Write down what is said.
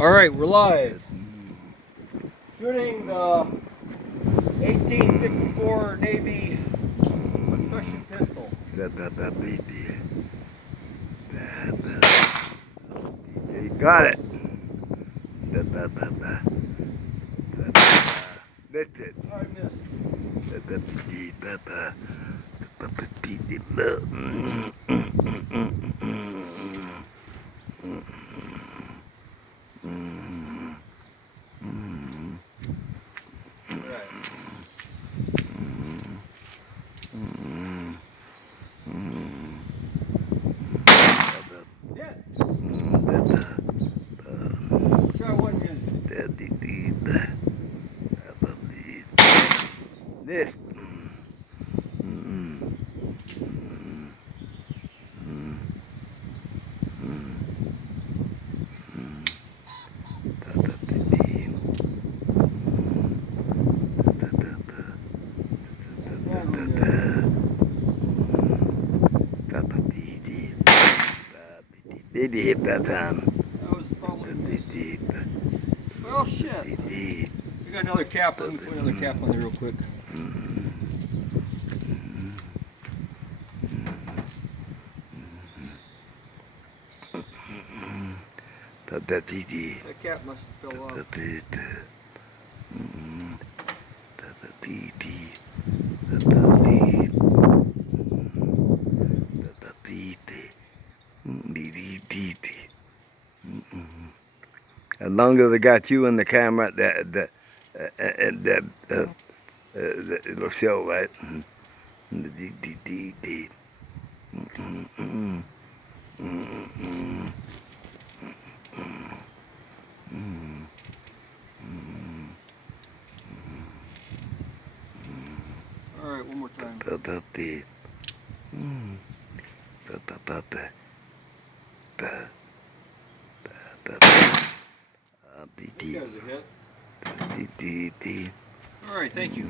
All right, we're live. Shooting the 1854 Navy percussion pistol. You got it. That's it. I missed. All right. Yeah. Try one minute. This. Handle there. Did you hit that time? That was probably a miss. Well, shit. We got another cap. Let me put another cap on there real quick. That cap must have fell off. As long as I got you in the camera, it'll show, right? All right, one more time. This guy's a hit. All right, thank you.